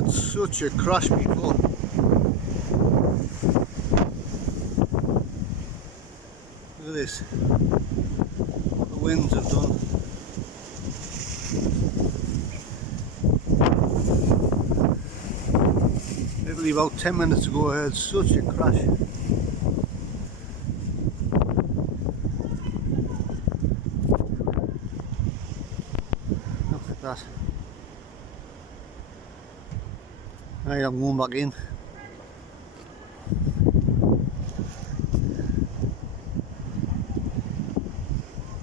had such a crash before. Look at this, what the winds have done. Literally about 10 minutes ago I had such a crash. Look at that. Right, I'm going back in.